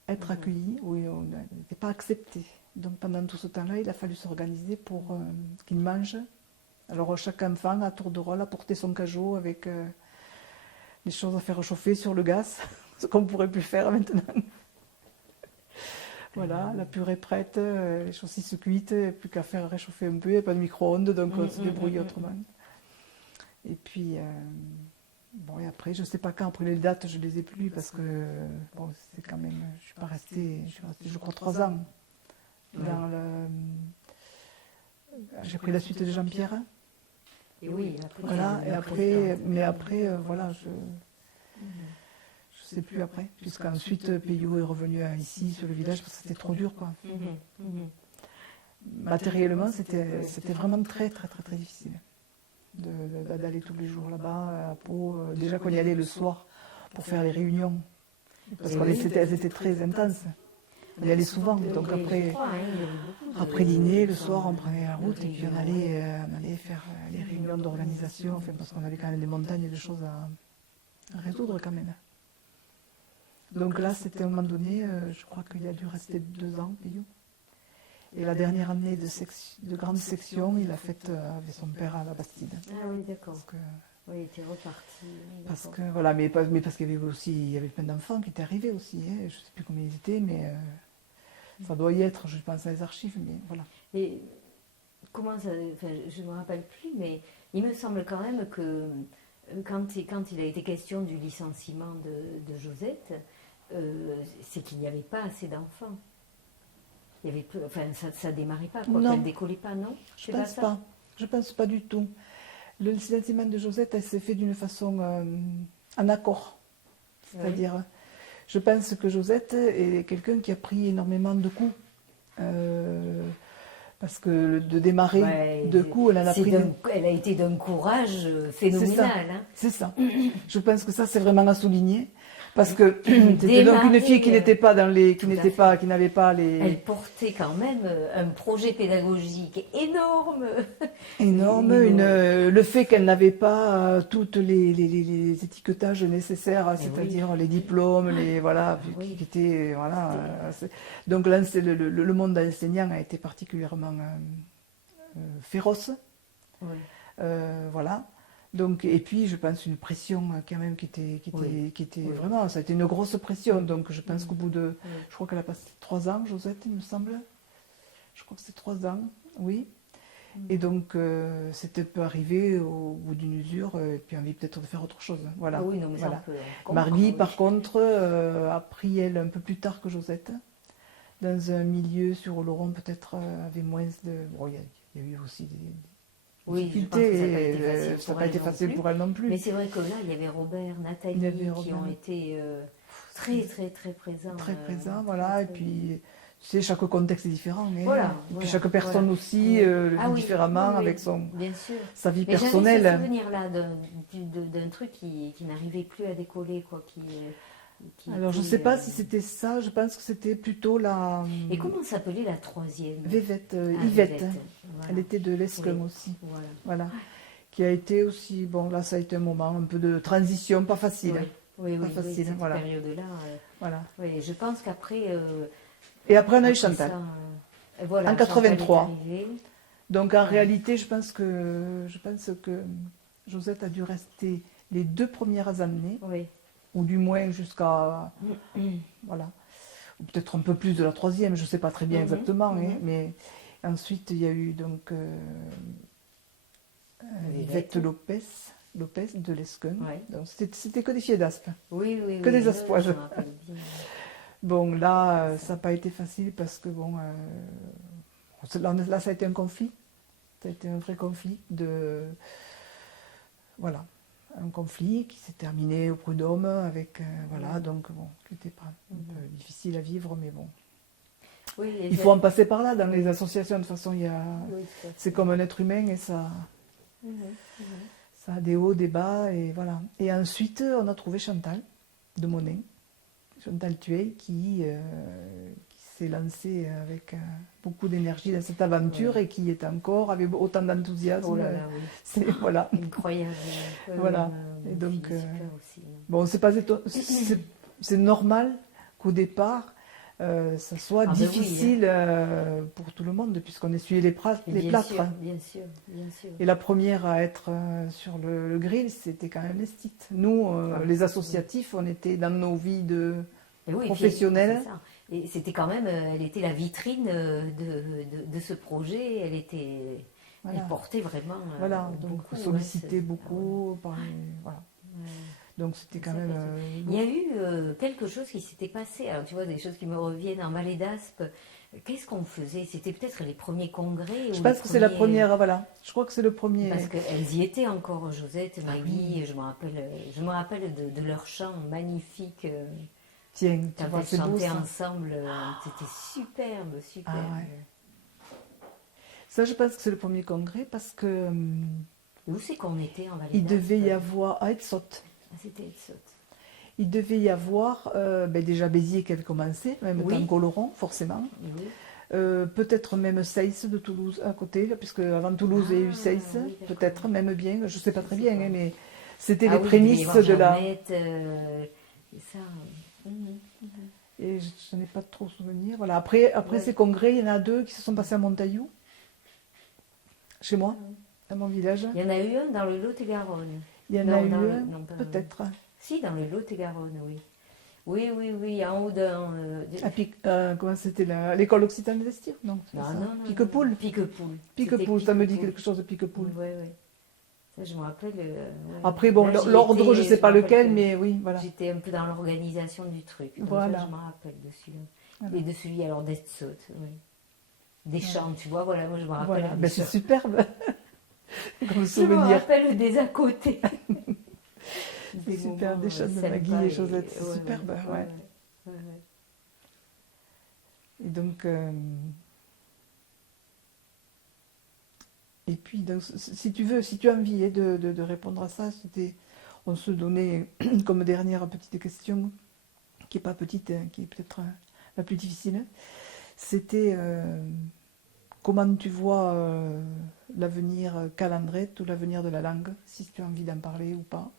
être accueillis, ou ils n'étaient pas acceptés. Donc pendant tout ce temps-là, il a fallu s'organiser pour qu'ils mangent. Alors chaque enfant, à tour de rôle, apportait son cajot avec des choses à faire chauffer sur le gaz, ce qu'on ne pourrait plus faire maintenant. Voilà, la purée prête, les saucisses cuites, plus qu'à faire réchauffer un peu, il n'y a pas de micro-ondes, donc on se débrouille autrement. Et puis, bon, et après, je ne sais pas quand, après les dates, je ne les ai plus, parce que, bon, c'est quand même, je suis pas restée, je crois, 3 ans. Dans j'ai pris la suite de Jean-Pierre. Et oui, voilà, et après, mais après, voilà, je je sais plus après, puisqu'ensuite Peyo est revenu ici, sur le village, parce que c'était trop dur, quoi. Matériellement, c'était vraiment très, très, très, très difficile d'aller tous les jours là-bas, à Pau. Déjà qu'on y allait le soir pour faire les réunions, parce qu'elles étaient très intenses. On y allait souvent, donc après dîner, le soir, on prenait la route et puis on allait faire les réunions d'organisation, enfin, parce qu'on avait quand même des montagnes de choses à résoudre quand même. Donc là, c'était à un moment donné, je crois qu'il a dû rester 2 ans, Peyo. Et la dernière année de grande section, il l'a faite avec son père à la Bastide. Ah oui, d'accord. Oui, il était reparti. Parce que, voilà, mais parce qu'il y avait plein d'enfants qui étaient arrivés aussi. Hein, je ne sais plus combien ils étaient, mais ça doit y être, je pense, à les archives. Mais voilà. Et comment ça, je ne me rappelle plus, mais il me semble quand même que quand il a été question du licenciement de Josette, c'est qu'il n'y avait pas assez d'enfants. Il y avait peu, ça démarrait pas, quoi. Elle décollait pas, non? Je pense pas. Je pense pas du tout. Le licenciement de Josette, elle s'est fait d'une façon en accord. C'est-à-dire, je pense que Josette est quelqu'un qui a pris énormément de coups. Parce que de démarrer de coups, elle en a pris. Elle a été d'un courage phénoménal. C'est ça. Je pense que ça, c'est vraiment à souligner. Parce que c'était donc une fille qui n'était pas dans les, qui n'avait pas les. Elle portait quand même un projet pédagogique énorme. Le fait qu'elle n'avait pas toutes les étiquetages nécessaires, c'est-à-dire les diplômes, qui étaient donc là, le monde enseignant a été particulièrement féroce. Voilà. Donc, et puis, je pense une pression quand même qui était vraiment, ça a été une grosse pression. Donc, je pense qu'au bout de, je crois qu'elle a passé 3 ans, Josette, il me semble. Je crois que c'est 3 ans, oui. Et donc, c'était peu arrivé au bout d'une usure, et puis envie peut-être de faire autre chose. Voilà. Margui, par contre, a pris elle un peu plus tard que Josette, dans un milieu sur Oloron, peut-être avait moins de. Bon, il y a eu aussi des difficultés, ça n'a pas été facile pour elle non plus. Mais c'est vrai que là, il y avait Robert, Nathalie, qui ont été très, très, très présents. Très présents, voilà. Et puis, tu sais, chaque contexte est différent. Et puis, chaque personne aussi le vit différemment avec sa vie personnelle. J'avais ce souvenir-là d'un truc qui n'arrivait plus à décoller, quoi. Alors, je ne sais pas si c'était ça, je pense que c'était plutôt la... Et comment s'appelait la troisième? Yvette. Voilà. Elle était de l'Escum aussi. Voilà. Qui a été aussi... Bon, là, ça a été un moment un peu de transition, pas facile. Pas facile, cette période-là. Voilà. Oui, je pense qu'après... Et après, on a eu Chantal. En 83. Donc, en réalité, je pense que Josette a dû rester les 2 premières années. Ou du moins jusqu'à, voilà, ou peut-être un peu plus de la 3e, je ne sais pas très bien exactement, mais ensuite il y a eu donc Yvette Lopez de l'Escun, donc c'était que des filles d'Aspe, que des Aspoises. Bon, là, ça n'a pas été facile parce que, bon, là ça a été un conflit, ça a été un vrai conflit voilà. Un conflit qui s'est terminé au prud'homme avec, donc bon, qui n'était pas un peu difficile à vivre, mais bon. Il faut en passer par là dans les associations, de toute façon, c'est comme un être humain et ça a des hauts, des bas, et voilà. Et ensuite, on a trouvé Chantal de Monin, Chantal Thuey, qui s'est lancée avec beaucoup d'énergie dans cette aventure et qui est encore avec autant d'enthousiasme. Voilà. Incroyable. Voilà. Et donc, bon, c'est normal qu'au départ, ça soit difficile pour tout le monde, puisqu'on essuyait les plâtres. Bien sûr. Et la première à être sur le grill, c'était quand même l'Esthite. Nous, les associatifs, on était dans nos vies professionnelles. Et c'était quand même, elle était la vitrine de ce projet, elle portait vraiment. Donc sollicitée beaucoup. Donc c'était quand C'est même... possible. Il y a eu quelque chose qui s'était passé, alors tu vois, des choses qui me reviennent en Vallée d'Aspe. Qu'est-ce qu'on faisait? C'était peut-être les premiers congrès Je ou les pense que c'est la premiers... première, voilà. Je crois que c'est le premier. Parce qu'elles y étaient encore, Josette, Ah Maggie, oui. je me rappelle de leur chant magnifique. Tiens, tu Quand vois, elles c'est beau chantaient ça. ensemble, c'était superbe, Ah superbe. ouais. Ça, je pense que c'est le premier congrès parce que Et où c'est qu'on était en Vallée il d'Aspe? devait y avoir à Etzot. Ah, c'était Etzot. Il devait y avoir déjà Béziers qui avait commencé, même Oui. temps qu'Oloron, forcément. Oui. Peut-être même Seyss de Toulouse à côté, là, puisque avant Toulouse il y a eu Ah, Seyss, oui, d'accord. peut-être même bien, je ne sais pas très Je sais bien, pas. hein, mais c'était Ah les oui, il devait y prémices avoir de la... Jeannette, et ça. Mhm. Et je n'ai pas trop souvenir. Voilà. Après Ouais. ces congrès, il y en a 2 qui se sont passés à Montaillou, chez moi, dans mon village. Il y en a eu un dans le Lot-et-Garonne. Il y en Non, a eu dans le- un, non, pas dans le- peut-être, Si, dans le Lot-et-Garonne, oui. Oui, oui, oui, en haut d'un... comment c'était l'école occitane d'Estir? Non, c'est Non, ça. non, non. Piquepoul. Piquepoul. Piquepoul, ça me dit quelque chose de Piquepoul. Oui, oui. Ça, je me rappelle. Ouais. Après, bon, Là, j'y l'ordre, étais, je ne sais me pas rappelle lequel, que mais oui, voilà. J'étais un peu dans l'organisation du truc. Donc Voilà. ça, je me rappelle de celui-là. Voilà. Et de celui alors d'Etzot, oui. Des chants, tu vois, voilà, moi je me rappelle. Voilà, des ben, c'est chants. superbe comme Je me souvenir. rappelle des à côté. C'est super, moments, des chants de sympas Maggie et Josette, c'est ouais, superbe. ouais, Ouais. ouais. Et donc, et puis, donc, si tu veux, si tu as envie de répondre à ça, on se donnait comme dernière petite question, qui n'est pas petite, hein, qui est peut-être la plus difficile. C'était comment tu vois l'avenir Calandrette ou l'avenir de la langue, si tu as envie d'en parler ou pas.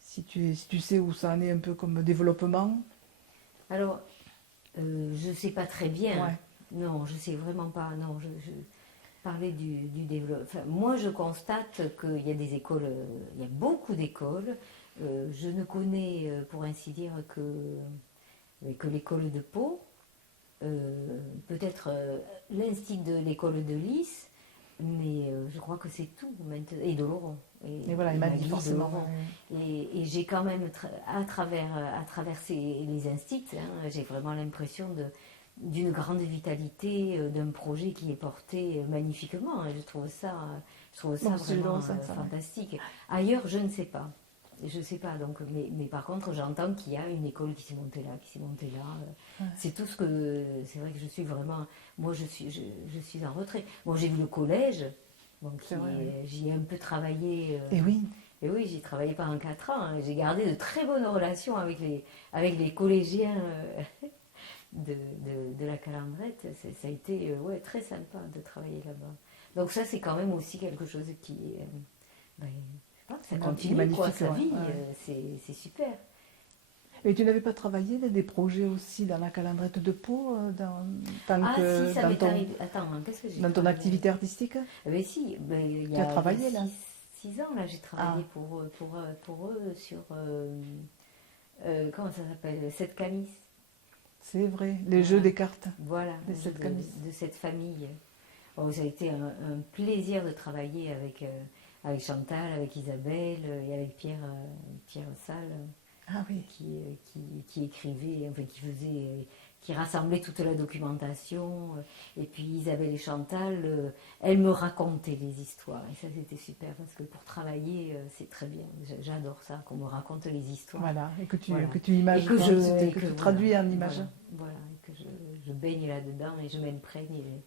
Si tu sais où ça en est un peu comme développement. Alors, je ne sais pas très bien. Ouais. Non, je ne sais vraiment pas. Non, je parlais du développement. Enfin, moi, je constate qu'il y a des écoles, il y a beaucoup d'écoles. Je ne connais, pour ainsi dire, que l'école de Pau, peut-être l'instit de l'école de Lys, mais je crois que c'est tout maintenant. Et de Laurent. Et voilà, il m'a dit Maggie de forcément. Laurent. Et j'ai quand même, à travers les instits, hein, j'ai vraiment l'impression d'une grande vitalité, d'un projet qui est porté magnifiquement. Et je trouve ça Bon, c'est vraiment le ressent, ça, ouais. fantastique. Ailleurs, je ne sais pas. Je ne sais pas, donc, mais par contre, j'entends qu'il y a une école qui s'est montée là, qui s'est montée là. Ouais. C'est tout ce que... C'est vrai que je suis vraiment... Moi, je suis en retrait. Bon, j'ai vu le collège, donc C'est vrai, oui. j'y ai un peu travaillé. Et oui, Et oui, j'y ai travaillé pendant 4 ans. Hein. J'ai gardé de très bonnes relations avec les collégiens de la Calandrette. Ça a été ouais, très sympa de travailler là-bas. Donc ça, c'est quand même aussi quelque chose qui est... ben, je sais pas, ça continue, magnifique, quoi, sa ouais, vie, ouais. c'est super. et tu n'avais pas travaillé des projets aussi dans la Calandrette de Pau, tant Ah que si, ça dans m'est ton, arrivé. Attends, hein, qu'est-ce que j'ai dans ton travaillé? activité artistique? Mais si, ben, il y Tu as a travaillé, là 6 ans, là, j'ai travaillé pour eux sur... comment ça s'appelle? Sept Camis. C'est vrai, les jeux des cartes. Voilà, Les Sept Camis. de cette famille. Bon, ça a été un plaisir de travailler avec Chantal, avec Isabelle et avec Pierre Salle, Ah oui. qui écrivait, enfin qui rassemblait toute la documentation. Et puis Isabelle et Chantal, elles me racontaient les histoires. Et ça, c'était super parce que pour travailler, c'est très bien. J'adore ça, qu'on me raconte les histoires. Voilà, et que tu Voilà. images, Et que que tu voilà, traduis en images. Voilà, et que je baigne là-dedans et je m'imprègne.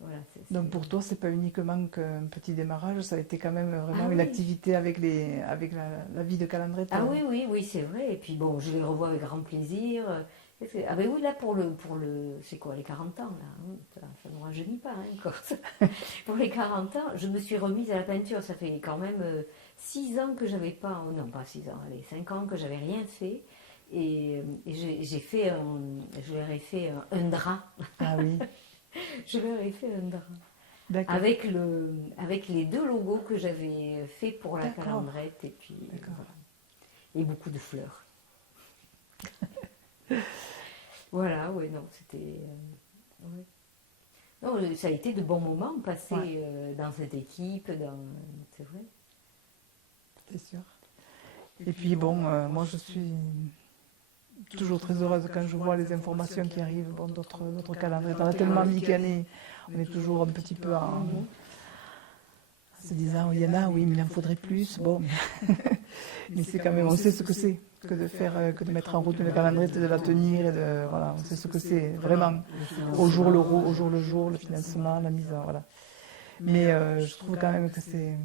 Voilà, Donc pour toi, c'est pas uniquement qu'un petit démarrage, ça a été quand même vraiment Ah une oui. activité avec la vie de Calandrette. Ah oui, c'est vrai. Et puis bon, je les revois avec grand plaisir. Ah ben oui, là pour le c'est quoi, les 40 ans, là, hein, ça ne rajeunit pas hein, encore. Pour les 40 ans, je me suis remise à la peinture. Ça fait quand même 6 ans que j'avais pas, non pas 6 ans, allez, 5 ans que j'avais rien fait. Et je leur ai fait un drap. Ah oui, Je leur ai fait un drap. d'accord. Avec les 2 logos que j'avais fait pour la D'accord. Calandrette et puis D'accord. voilà. Et beaucoup de fleurs. Voilà, ouais, non, c'était... ouais. Non, ça a été de bons moments passés dans cette équipe, c'est vrai. C'est sûr. Et puis bon, moi je suis toujours très heureuse quand je vois les informations qui arrivent, bon, d'autres calendriers. On a tellement mis qu'année, on est toujours un petit peu en se disant, il y en a, oui, mais il en faudrait plus. Bon, mais c'est quand même, on sait ce que c'est que de faire, que de mettre en route le calendrier, de la tenir, et de, voilà, on sait ce que c'est vraiment au jour le jour, le financement, la mise en, voilà. Mais je trouve quand même que c'est,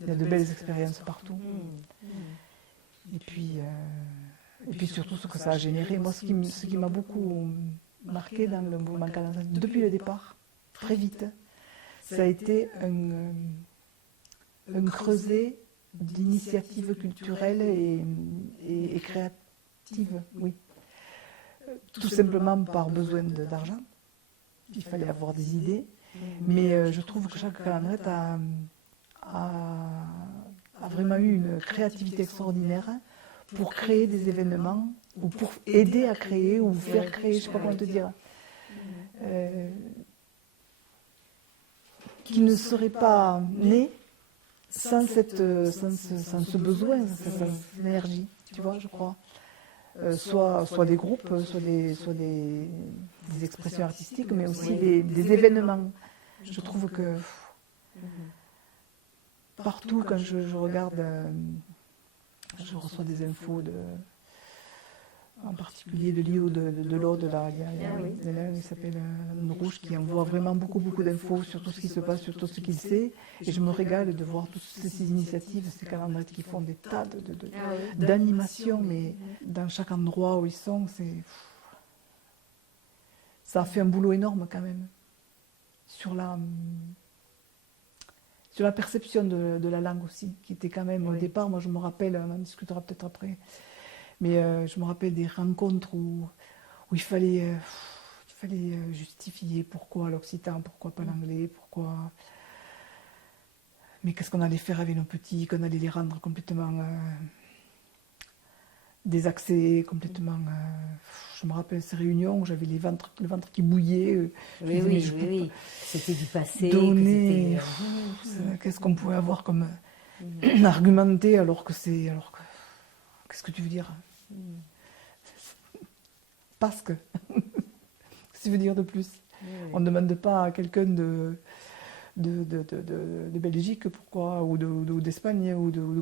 il y a de belles expériences partout. Et puis surtout ce que ça a généré. Moi, ce qui m'a beaucoup marqué dans le mouvement calendrier, depuis le départ, très vite, ça a été un creuset d'initiatives culturelles et créatives, oui. Tout simplement par besoin d'argent. Il fallait avoir des idées. Mais je trouve que chaque calendrier a vraiment eu une créativité extraordinaire pour créer des événements, ou pour aider à créer, ou faire créer, je ne sais pas comment te dire, qui ne serait pas né sans ce besoin, cette énergie, tu vois, je crois. Soit des groupes, soit des expressions artistiques, mais aussi des événements. Je trouve que partout, quand je regarde, je reçois des infos, en particulier de Lille ou de l'Aude, là, il y a un qui s'appelle Anne Rouge, qui envoie vraiment beaucoup d'infos sur tout ce qui se passe, sur tout ce qu'il sait, et je me régale de voir toutes ces initiatives, ces calendriers qui font des tas d'animations, mais dans chaque endroit où ils sont, ça a fait un boulot énorme quand même, sur la perception de la langue aussi, qui était quand même au départ, moi je me rappelle, on en discutera peut-être après, mais je me rappelle des rencontres où il fallait justifier pourquoi l'occitan, pourquoi pas l'anglais, pourquoi... Mais qu'est-ce qu'on allait faire avec nos petits, qu'on allait les rendre complètement désaxés, complètement... je me rappelle ces réunions où j'avais le ventre qui bouillait. Oui. C'était du passé. Donner... qu'est-ce qu'on pouvait avoir comme argumenté alors que c'est... Qu'est-ce que tu veux dire? Parce que... Qu'est-ce que tu veux dire de plus? On ne demande pas à quelqu'un de Belgique pourquoi, ou d'Espagne ou de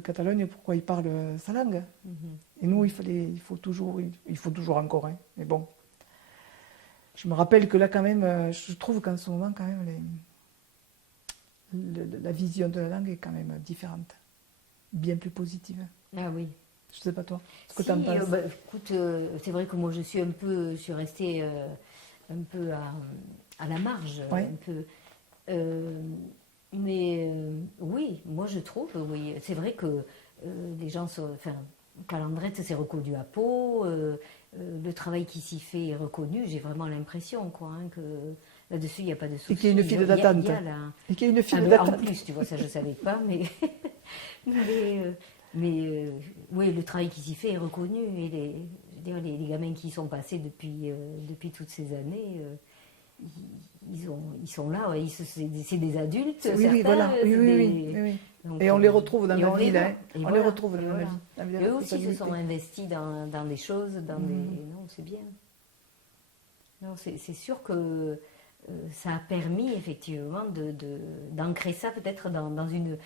Catalogne pourquoi il parle sa langue. Et nous, il faut toujours encore, hein. Mais bon, je me rappelle que là quand même, je trouve qu'en ce moment quand même la vision de la langue est quand même différente, bien plus positive. Ah oui. Je sais pas toi, ce que tu en penses. Écoute, c'est vrai que moi je suis restée un peu à la marge, Ouais. un peu. Mais oui, moi je trouve, oui, c'est vrai que les gens sont, enfin, Calandrette c'est reconnu à Pau, le travail qui s'y fait est reconnu, j'ai vraiment l'impression, quoi, hein, que là-dessus il n'y a pas de souci. Et qu'il y a une file d'attente. Et qu'il y a une file d'attente. En plus, tu vois, ça je ne savais pas, mais oui, le travail qui s'y fait est reconnu, et les gamins qui y sont passés depuis toutes ces années. Ils sont là, c'est des adultes. Oui, certains, voilà. Oui. Donc, et on les retrouve dans la ville. On les retrouve dans la ville. Eux aussi se sont investis dans des choses, Non, c'est bien. Non, c'est sûr que ça a permis effectivement d'ancrer ça peut-être dans une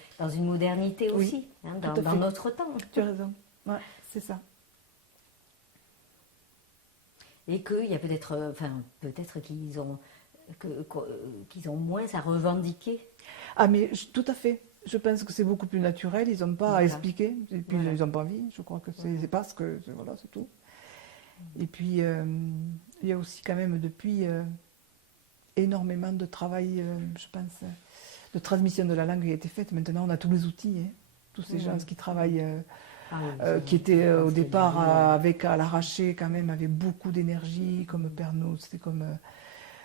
modernité aussi, dans notre temps. Tu as raison. Ouais, c'est ça. Et qu'il y a peut-être qu'ils ont moins à revendiquer. Ah mais tout à fait. Je pense que c'est beaucoup plus naturel. Ils n'ont pas à expliquer. Et puis ils n'ont pas envie. Je crois que c'est parce que voilà, c'est tout. Et puis il y a aussi quand même depuis énormément de travail, je pense, de transmission de la langue qui a été faite. Maintenant, on a tous les outils, hein. Tous ces gens qui travaillent. Qui étaient au départ à l'arraché quand même, avaient beaucoup d'énergie, comme Pernod, c'était comme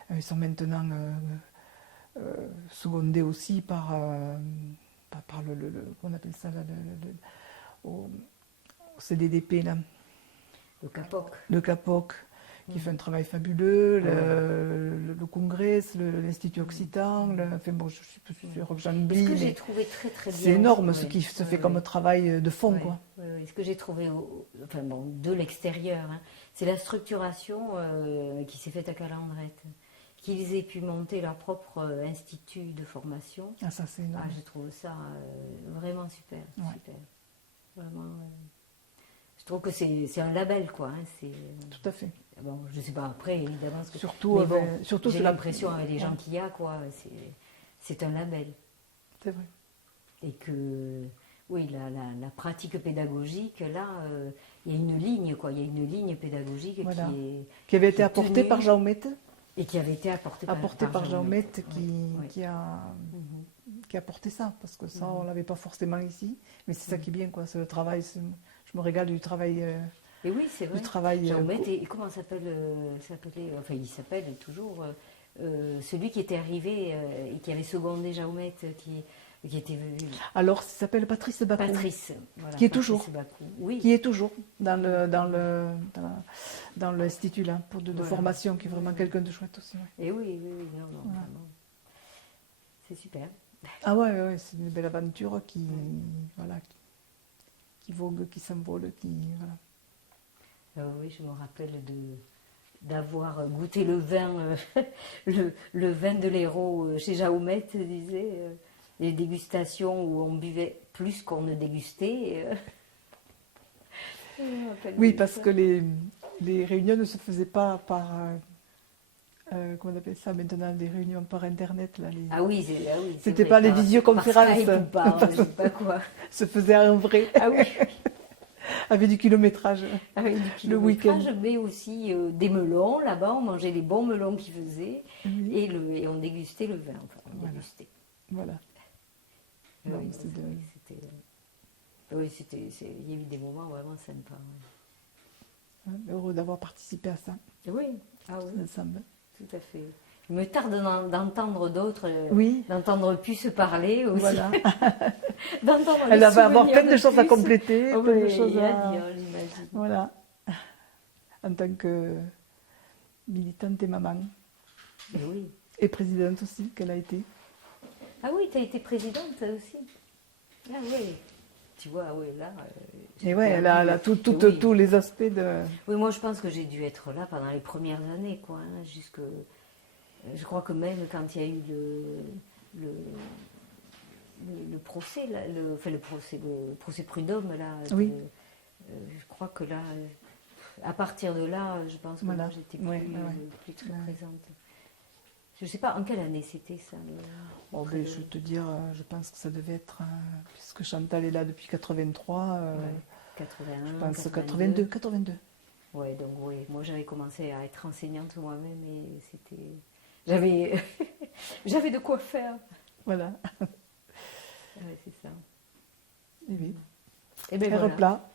ils sont maintenant secondés aussi par qu'on appelle ça là, au CDDP là. Le CAPOC. Le CAPOC, qui fait un travail fabuleux, le Congrès, l'Institut Occitan, enfin bon, je suis sûre que j'en Ce oublie, que j'ai mais trouvé très très bien. c'est énorme aussi, ce ouais. qui se fait Ouais, comme ouais. travail de fond, Ouais, quoi. ouais, ouais. Ce que j'ai trouvé, enfin bon, de l'extérieur, hein, c'est la structuration qui s'est faite à Calandrette. Qu'ils aient pu monter leur propre institut de formation. Ah, ça c'est Ah, énorme. je trouve ça vraiment super, Ouais. super. Vraiment, je trouve que c'est un label, quoi. Hein, c'est, Tout à fait. bon, je sais pas après, évidemment. Surtout, mais bon, surtout j'ai c'est la- l'impression avec les gens Ouais, qu'il y a, quoi. C'est un label. c'est vrai. Et que, oui, la pratique pédagogique, là, il y a une ligne, quoi. Il y a une ligne pédagogique Voilà. qui est... Qui avait qui été est apporté tenue par Jaumet, et qui avait été apportée par Jaumet Ouais, ouais. qui a apporté ça, parce que ça, on l'avait pas forcément ici. Mais c'est ça qui est bien, quoi. C'est le travail. Je me régale du travail. Et oui, c'est vrai. Du travail. Jaumet, et comment enfin, il s'appelle toujours celui qui était arrivé et qui avait secondé Jaumet, qui était Alors, ça s'appelle Patrice Bacou. Patrice. Voilà, Qui est Patrice toujours. Bacou. Oui. Qui est toujours dans l'institut là, de Voilà. formation, qui est vraiment quelqu'un de chouette aussi. Ouais. Et oui, non, Voilà. vraiment. C'est super. Ah ouais, c'est une belle aventure voilà, qui vogue, qui s'envole, voilà. Oui, je me rappelle d'avoir goûté le vin, le vin de l'Hérault chez Jaumet, disait, les dégustations où on buvait plus qu'on ne dégustait. Je me rappelle Oui, de parce ça. que les réunions ne se faisaient pas par, comment on appelle ça maintenant, des réunions par Internet. Là, Ah oui, c'est C'était vrai, pas les par visioconférences. Skype ou par je sais pas quoi. se faisait en vrai, Ah oui, avec du kilométrage. avec du Le week-end. kilométrage, mais aussi des melons. Là-bas, on mangeait les bons melons qu'ils faisaient Oui. et on dégustait le vin. Enfin, on Voilà. dégustait. Voilà. Non, Oui, mais c'est de- il y a eu des moments vraiment sympas. Heureux d'avoir participé à ça, Oui, ah oui, ensemble. tout à fait. Il me tarde d'entendre d'autres, Oui, d'entendre plus se parler aussi. voilà. D'entendre Elle les va avoir souvenirs plein de choses à plus. compléter, Oh, plein de oui, choses il y a à... à dire, j'imagine. Voilà. En tant que militante et maman. Et oui. Et présidente aussi, qu'elle a été. Ah oui, tu as été présidente aussi. Ah oui. Tu vois, oui, là. Et ouais, elle a oui. tous les aspects de... Oui, moi je pense que j'ai dû être là pendant les premières années, quoi. Hein, je crois que même quand il y a eu le procès, là, le procès Prud'homme, là, Oui. je crois que là, à partir de là, je pense que Voilà. moi, j'étais Ouais, plus très Ouais. présente. Je ne sais pas en quelle année c'était ça. Bon, ben, je vais te dire, je pense que ça devait être... puisque Chantal est là depuis 83, 81, je pense 82. 82. Ouais, donc oui, moi j'avais commencé à être enseignante moi-même et c'était... J'avais j'avais de quoi faire. Voilà. Ouais, c'est ça. Et oui. Et bien Faire voilà. plat.